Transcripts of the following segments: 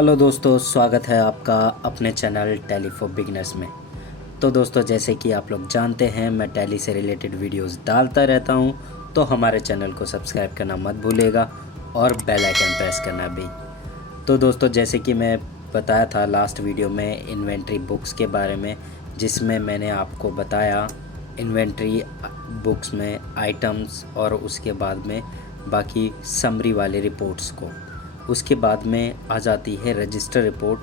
Hello दोस्तों, स्वागत है आपका अपने चैनल टैली फॉर बिगिनर्स में। तो दोस्तों, जैसे कि आप लोग जानते हैं, मैं टैली से रिलेटेड वीडियोस डालता रहता हूं, तो हमारे चैनल को सब्सक्राइब करना मत भूलिएगा और बेल आइकन प्रेस करना भी। तो दोस्तों, जैसे कि मैं बताया था लास्ट वीडियो में इन्वेंट्री बुक्स के बारे में, जिसमें मैंने आपको बताया इन्वेंट्री बुक्स में आइटम्स और उसके बाद में बाकी समरी वाले रिपोर्ट्स को, उसके बाद में आ जाती है रजिस्टर रिपोर्ट।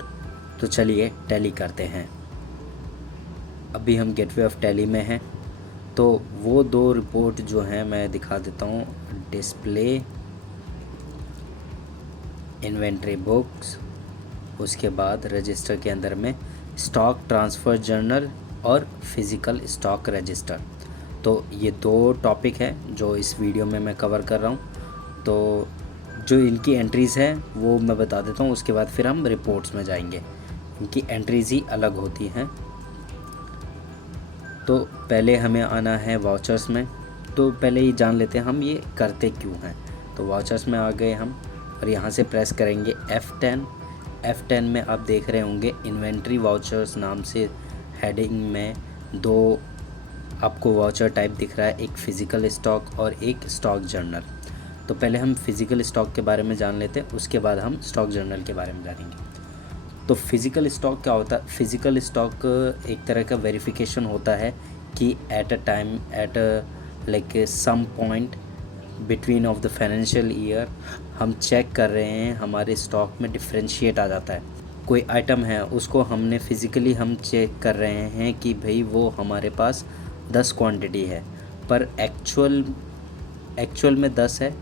तो चलिए टैली करते हैं। अभी हम गेटवे ऑफ टैली में हैं, तो वो दो रिपोर्ट जो हैं मैं दिखा देता हूँ। डिस्प्ले इन्वेंट्री बुक्स, उसके बाद रजिस्टर के अंदर में स्टॉक ट्रांसफ़र जर्नल और फिज़िकल स्टॉक रजिस्टर। तो ये दो टॉपिक हैं जो इस वीडियो में मैं कवर कर रहा हूँ। तो जो इनकी एंट्रीज़ हैं वो मैं बता देता हूँ, उसके बाद फिर हम रिपोर्ट्स में जाएंगे। इनकी एंट्रीज़ ही अलग होती हैं। तो पहले हमें आना है वाउचर्स में। तो पहले ही जान लेते हैं हम ये करते क्यों हैं। तो वाउचर्स में आ गए हम और यहाँ से प्रेस करेंगे F10। F10 में आप देख रहे होंगे इन्वेंट्री वाउचर्स नाम से हेडिंग में दो आपको वाउचर टाइप दिख रहा है, एक फ़िज़िकल स्टॉक और एक स्टॉक जर्नल। तो पहले हम फ़िज़िकल स्टॉक के बारे में जान लेते हैं, उसके बाद हम स्टॉक जर्नल के बारे में जानेंगे। तो फ़िज़िकल स्टॉक क्या होता है? फ़िज़िकल स्टॉक एक तरह का वेरिफिकेशन होता है कि at a time, at like some point between of the financial year हम चेक कर रहे हैं, हमारे स्टॉक में डिफ्रेंशिएट आ जाता है। कोई आइटम है, उसको हमने फ़िज़िकली हम चेक कर रहे हैं कि भाई वो हमारे पास 10 क्वांटिटी है, पर एक्चुअल में 10 है,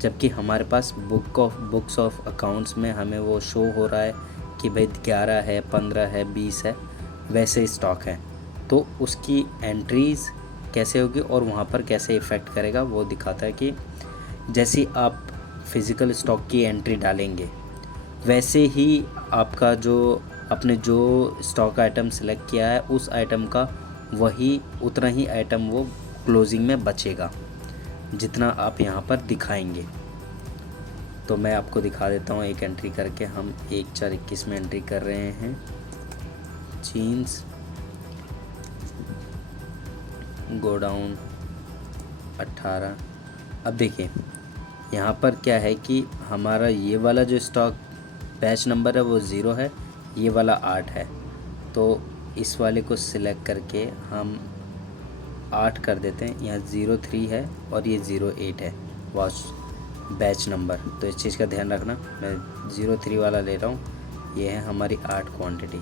जबकि हमारे पास बुक्स ऑफ अकाउंट्स में हमें वो शो हो रहा है कि भाई 11 है, 15 है, 20 है, वैसे स्टॉक है। तो उसकी एंट्रीज़ कैसे होगी और वहाँ पर कैसे इफ़ेक्ट करेगा वो दिखाता है कि जैसे आप फ़िज़िकल स्टॉक की एंट्री डालेंगे, वैसे ही आपका आपने जो स्टॉक आइटम सेलेक्ट किया है उस आइटम का वही उतना ही आइटम वो क्लोजिंग में बचेगा जितना आप यहाँ पर दिखाएंगे। तो मैं आपको दिखा देता हूँ एक एंट्री करके। हम 1/4/21 में एंट्री कर रहे हैं। Jeans godown 18। अब देखिए यहाँ पर क्या है कि हमारा ये वाला जो स्टॉक बैच नंबर है वो 0 है, ये वाला 8 है। तो इस वाले को सिलेक्ट करके हम 8 कर देते हैं। यहाँ 03 है और ये 08 है वॉच बैच नंबर। तो इस चीज़ का ध्यान रखना, मैं 03 वाला ले रहा हूँ। ये है हमारी 8 क्वांटिटी।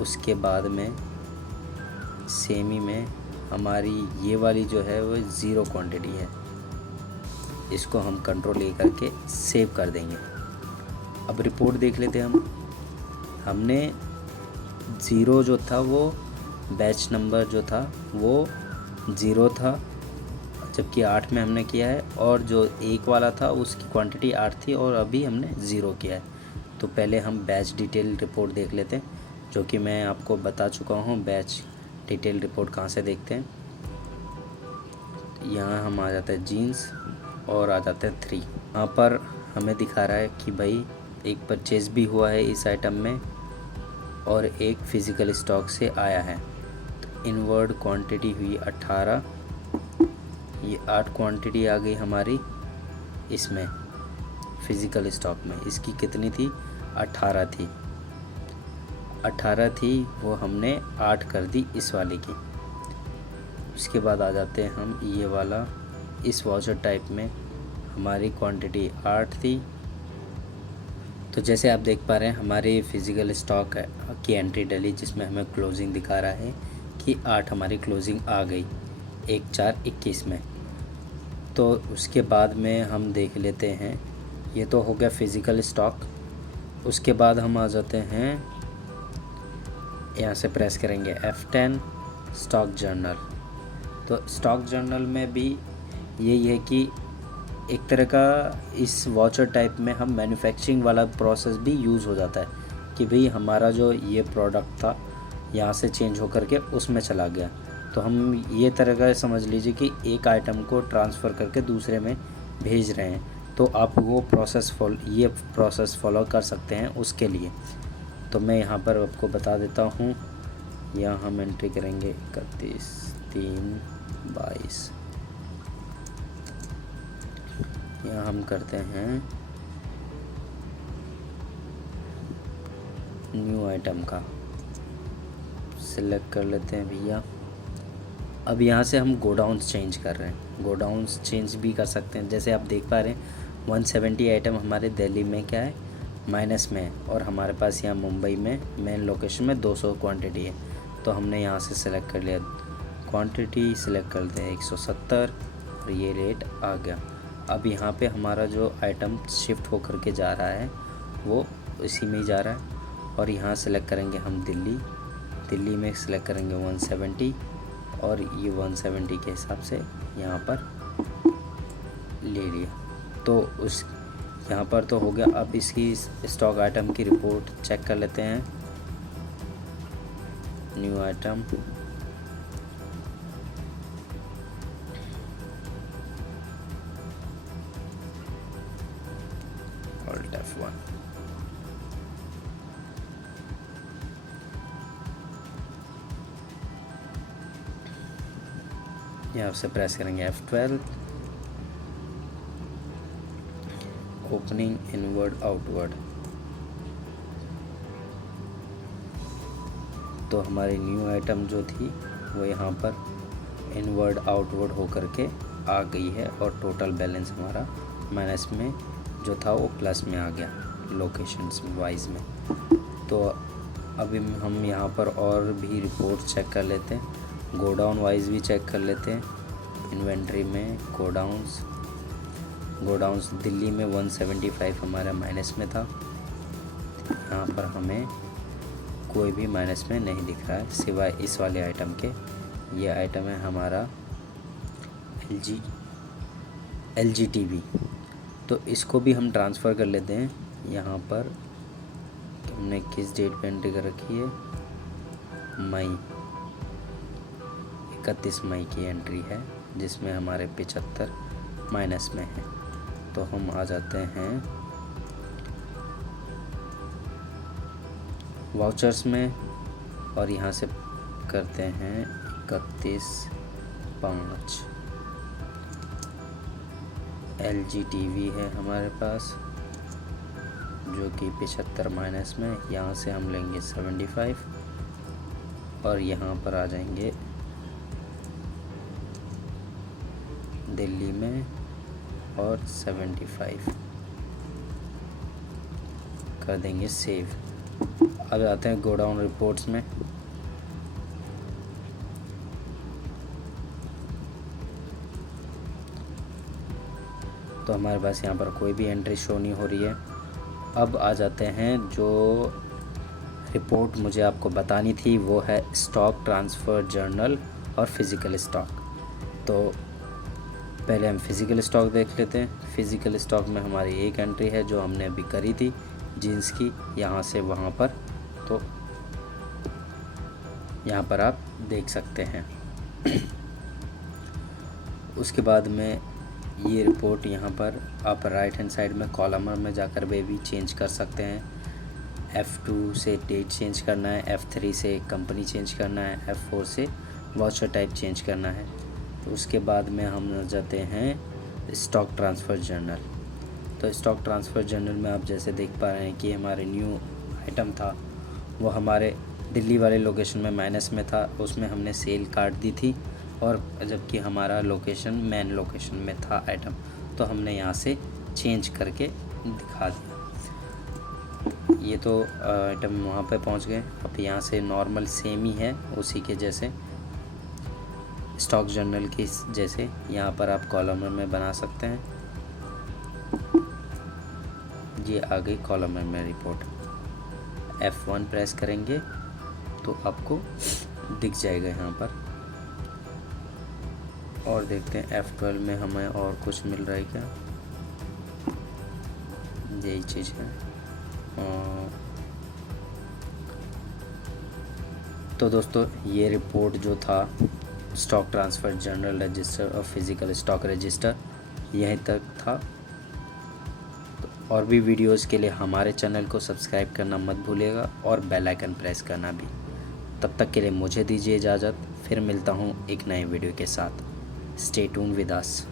उसके बाद में सेमी में हमारी ये वाली जो है वो 0 क्वांटिटी है। इसको हम कंट्रोल ए करके सेव कर देंगे। अब रिपोर्ट देख लेते हैं हमने 0 जो था वो बैच नंबर जो था वो 0 था, जबकि 8 में हमने किया है, और जो 1 वाला था उसकी क्वांटिटी 8 थी और अभी हमने 0 किया है। तो पहले हम बैच डिटेल रिपोर्ट देख लेते हैं, जो कि मैं आपको बता चुका हूँ। बैच डिटेल रिपोर्ट कहाँ से देखते हैं? यहाँ हम आ जाते हैं जीन्स और आ जाते हैं 3। यहाँ पर हमें दिखा रहा है कि भाई एक परचेज़ भी हुआ है इस आइटम में और एक फ़िज़िकल स्टॉक से आया है। तो इनवर्ड क्वांटिटी हुई 18। ये 8 क्वांटिटी आ गई हमारी इसमें फ़िज़िकल स्टॉक में। इसकी कितनी थी? 18 थी। 18 थी, वो हमने 8 कर दी इस वाले की। उसके बाद आ जाते हैं हम ये वाला, इस वाउचर टाइप में हमारी क्वांटिटी 8 थी। तो जैसे आप देख पा रहे हैं हमारी फ़िज़िकल स्टॉक की एंट्री डली, जिसमें हमें क्लोजिंग दिखा रहा है कि 8 हमारी क्लोजिंग आ गई 1/4/21 में। तो उसके बाद में हम देख लेते हैं, ये तो हो गया फ़िज़िकल स्टॉक। उसके बाद हम आ जाते हैं, यहाँ से प्रेस करेंगे F10 स्टॉक जर्नल। तो स्टॉक जर्नल में भी यही है कि एक तरह का इस वाउचर टाइप में हम मैन्युफैक्चरिंग वाला प्रोसेस भी यूज़ हो जाता है कि भाई हमारा जो ये प्रोडक्ट था यहाँ से चेंज होकर के उसमें चला गया। तो हम ये तरह का समझ लीजिए कि एक आइटम को ट्रांसफ़र करके दूसरे में भेज रहे हैं। तो आप वो ये प्रोसेस फॉलो कर सकते हैं उसके लिए। तो मैं यहाँ पर आपको बता देता हूँ। यहाँ हम एंट्री करेंगे 31/3/22। यहाँ हम करते हैं न्यू आइटम का सिलेक्ट कर लेते हैं भैया। अब यहाँ से हम गोडाउन्स चेंज कर रहे हैं, गोडाउन्स चेंज भी कर सकते हैं। जैसे आप देख पा रहे हैं 170 आइटम हमारे दिल्ली में क्या है, माइनस में है, और हमारे पास यहाँ मुंबई में मेन लोकेशन में 200 क्वांटिटी है। तो हमने यहाँ से सिलेक्ट कर लिया, क्वांटिटी सिलेक्ट कर लेते हैं 170 और ये रेट आ गया। अब यहाँ पे हमारा जो आइटम शिफ्ट होकर के जा रहा है वो इसी में ही जा रहा है। और यहाँ सेलेक्ट करेंगे हम दिल्ली में सेलेक्ट करेंगे 170 और ये 170 के हिसाब से यहाँ पर ले लिया। तो उस यहाँ पर तो हो गया। अब इसकी स्टॉक आइटम की रिपोर्ट चेक कर लेते हैं। New item, Alt F1। यहाँ से प्रेस करेंगे F12, ओपनिंग इनवर्ड आउटवर्ड। तो हमारी न्यू आइटम जो थी वो यहाँ पर इनवर्ड आउटवर्ड होकर के आ गई है और टोटल बैलेंस हमारा माइनस में जो था वो प्लस में आ गया लोकेशंस वाइज में। तो अभी हम यहाँ पर और भी रिपोर्ट चेक कर लेते हैं, गोडाउन वाइज भी चेक कर लेते हैं। इन्वेंट्री में गोडाउन्स दिल्ली में 175 हमारा माइनस में था। यहाँ पर हमें कोई भी माइनस में नहीं दिख रहा है सिवाय इस वाले आइटम के। ये आइटम है हमारा LG TV। तो इसको भी हम ट्रांसफ़र कर लेते हैं। यहाँ पर हमने किस डेट पे एंट्री कर रखी है, 31 मई की एंट्री है, जिसमें हमारे 75 माइनस में है। तो हम आ जाते हैं वाउचर्स में और यहाँ से करते हैं 31/5। LG TV है हमारे पास जो कि 75 माइनस में। यहाँ से हम लेंगे 75 और यहाँ पर आ जाएंगे दिल्ली में और 75 कर देंगे सेव। अब आते हैं गोडाउन रिपोर्ट्स में। तो हमारे पास यहाँ पर कोई भी एंट्री शो नहीं हो रही है। अब आ जाते हैं जो रिपोर्ट मुझे आपको बतानी थी, वो है स्टॉक ट्रांसफ़र जर्नल और फिज़िकल स्टॉक। तो पहले हम फिज़िकल स्टॉक देख लेते हैं। फिज़िकल स्टॉक में हमारी एक एंट्री है जो हमने अभी करी थी जीन्स की, यहाँ से वहाँ पर। तो यहाँ पर आप देख सकते हैं। उसके बाद में ये रिपोर्ट यहाँ पर आप राइट हैंड साइड में कॉलमर में जाकर भी चेंज कर सकते हैं। F2 से डेट चेंज करना है, F3 से कंपनी चेंज करना है, F4 से वाउचर टाइप चेंज करना है। तो उसके बाद में हम जाते हैं स्टॉक ट्रांसफ़र जर्नल। तो स्टॉक ट्रांसफ़र जर्नल में आप जैसे देख पा रहे हैं कि हमारे न्यू आइटम था वो हमारे दिल्ली वाले लोकेशन में माइनस में था, उसमें हमने सेल काट दी थी, और जबकि हमारा लोकेशन मेन लोकेशन में था आइटम, तो हमने यहाँ से चेंज करके दिखा दिया। ये तो आइटम वहाँ पे पहुँच गए। अब यहाँ से नॉर्मल सेम ही है उसी के जैसे स्टॉक जर्नल की जैसे यहाँ पर आप कॉलमर में बना सकते हैं। ये आ गई कॉलमर में रिपोर्ट। F1 प्रेस करेंगे तो आपको दिख जाएगा यहाँ पर। और देखते हैं F12 में हमें और कुछ मिल रहा है क्या। यही चीज़ है। तो दोस्तों ये रिपोर्ट जो था स्टॉक ट्रांसफ़र जर्नल रजिस्टर और फिज़िकल स्टॉक रजिस्टर, यहीं तक था। और भी वीडियोस के लिए हमारे चैनल को सब्सक्राइब करना मत भूलिएगा और बेल आइकन प्रेस करना भी। तब तक के लिए मुझे दीजिए इजाज़त, फिर मिलता हूँ एक नए वीडियो के साथ। Stay tune with us.